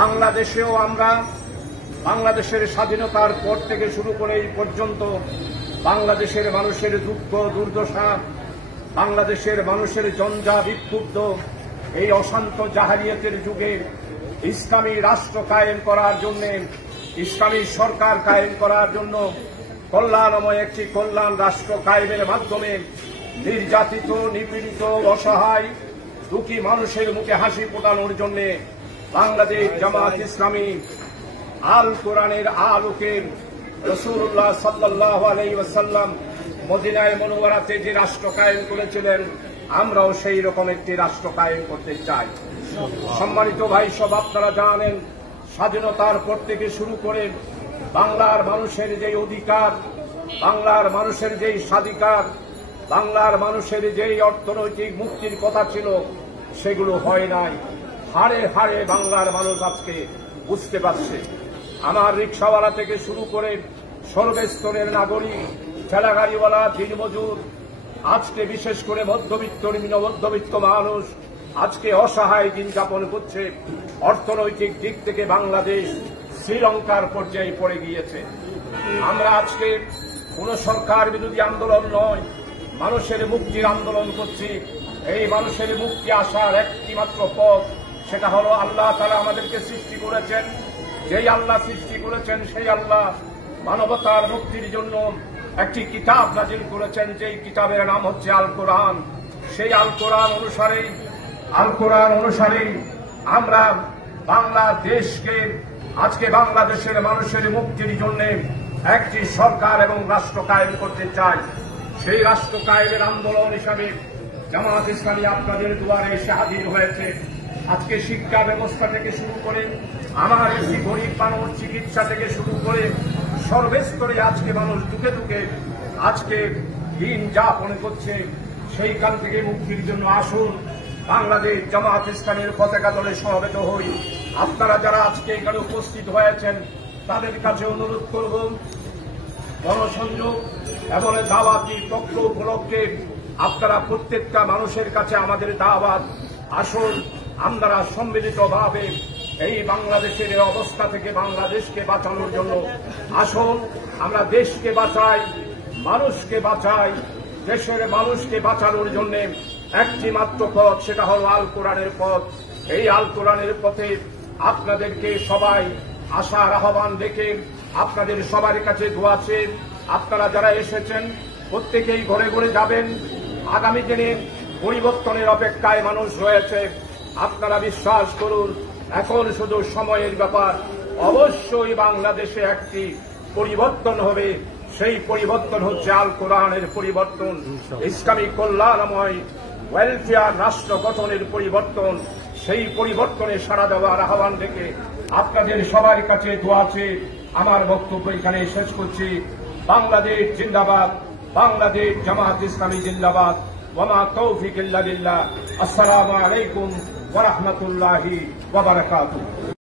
বাংলাদেশেও আমরা বাংলাদেশের স্বাধীনতার পর থেকে শুরু করে এই পর্যন্ত বাংলাদেশের মানুষের দুঃখ দুর্দশা, বাংলাদেশের মানুষের জঞ্জা বিক্ষুব্ধ এই অশান্ত জাহালিয়াতের যুগে ইসলামী রাষ্ট্র কায়েম করার জন্য, ইসলামী সরকার কায়েম করার জন্য কল্যাণময় একটি কল্যাণ রাষ্ট্র কায়েমের মাধ্যমে নির্যাতিত, নিপীড়িত, অসহায়, দুঃখী মানুষের মুখে হাসি ফোটানোর জন্য বাংলাদেশ জামাত ইসলামী আল কোরআনের আলোকে রাসূলুল্লাহ সাল্লাল্লাহু আলাইহি ওয়াসাল্লাম মদিনায়ে মুনাওয়ারাতে যে রাষ্ট্র কায়েম করেছিলেন, আমরাও সেই রকম একটি রাষ্ট্র কায়েম করতে চাই। সম্মানিত ভাই সব, আপনারা জানেন স্বাধীনতার পর থেকে শুরু করে বাংলার মানুষের যে অধিকার, বাংলার মানুষের যেই স্বাধিকার, বাংলার মানুষের যেই অর্থনৈতিক মুক্তির কথা ছিল, সেগুলো হয় নাই। হাড়ে হাড়ে বাংলার মানুষ আজকে বুঝতে পারছে। আমার রিকশাওয়ালা থেকে শুরু করে সর্বস্তরের নাগরিক, ঠেলাগাড়িওয়ালা, দিনমজুর, আজকে বিশেষ করে মধ্যবিত্ত, নিম্ন মধ্যবিত্ত মানুষ আজকে অসহায় দিন যাপন করছে। অর্থনৈতিক দিক থেকে বাংলাদেশ শ্রীলঙ্কার পর্যায়ে পড়ে গিয়েছে। আমরা আজকে কোন সরকার বিরোধী আন্দোলন নয়, মানুষের মুক্তির আন্দোলন করছি। এই মানুষের মুক্তি আসার একটি মাত্র পথ, সেটা হলো আল্লাহ তাআলা আমাদেরকে সৃষ্টি করেছেন। যেই আল্লাহ সৃষ্টি করেছেন, সেই আল্লাহ মানবতার মুক্তির জন্য একটি কিতাব নাজিল করেছেন, যেই কিতাবের নাম হচ্ছে আল কোরআন। সেই আল কোরআন অনুসারে আমরা বাংলাদেশকে আজকে বাংলাদেশের মানুষের মুক্তির জন্য একটি সরকার এবং রাষ্ট্র কায়েম করতে চাই। সেই রাষ্ট্র কায়েমের আন্দোলন হিসাবে জামাত ইসলামী আপনাদের দুয়ারে এসে হাজির হয়েছে। আজকে শিক্ষা ব্যবস্থা থেকে শুরু করে আমার একটি গরিব মানুষ, চিকিৎসা থেকে শুরু করে সর্বস্তরে আজকে মানুষ দুঃখে দুঃখে আজকে দিন যাপন করছে। সেইখান থেকে মুক্তির জন্য আসুন, বাংলাদেশ জামাত ইসলামের পতাকা তলে সমবেত হই। আপনারা যারা আজকে এখানে উপস্থিত হয়েছেন, তাদের কাছে অনুরোধ করব, গণসংযোগ এবং দাওয়াতি পক্ষ উপলক্ষে আপনারা প্রত্যেকটা মানুষের কাছে আমাদের দাওয়াত, আসুন আমরা সম্মিলিতভাবে এই বাংলাদেশের অবস্থা থেকে বাংলাদেশকে বাঁচানোর জন্য আসুন আমরা দেশকে বাঁচাই, মানুষকে বাঁচাই। দেশের মানুষকে বাঁচানোর জন্য একটি মাত্র পথ, সেটা হল আল কোরআনের পথ। এই আল কোরআনের পথে আপনাদেরকে সবাই আশার আহ্বান রেখে আপনাদের সবার কাছে দোয়া চেয়ে আপনারা যারা এসেছেন প্রত্যেকেই ঘরে ঘরে যাবেন। আগামী দিনে পরিবর্তনের অপেক্ষায় মানুষ রয়েছে। আপনারা বিশ্বাস করুন, এখন শুধু সময়ের ব্যাপার। অবশ্যই বাংলাদেশে একটি পরিবর্তন হবে। সেই পরিবর্তন হচ্ছে আল কোরআনের পরিবর্তন, ইসলামী কল্যাণময় ওয়েলফেয়ার রাষ্ট্র গঠনের পরিবর্তন। সেই পরিবর্তনে সাড়া দেওয়ার আহ্বান রেখে আপনাদের সবার কাছে দোয়া চেয়ে আমার বক্তব্য এখানে শেষ করছি। বাংলাদেশ জিন্দাবাদ, বাংলাদেশ জামাত ইসলামী জিন্দাবাদ। ওয়ামা তৌফিক ইল্লা বিল্লাহ। আসসালামু আলাইকুম ওয়া রাহমাতুল্লাহি ওয়া বারাকাতুহু।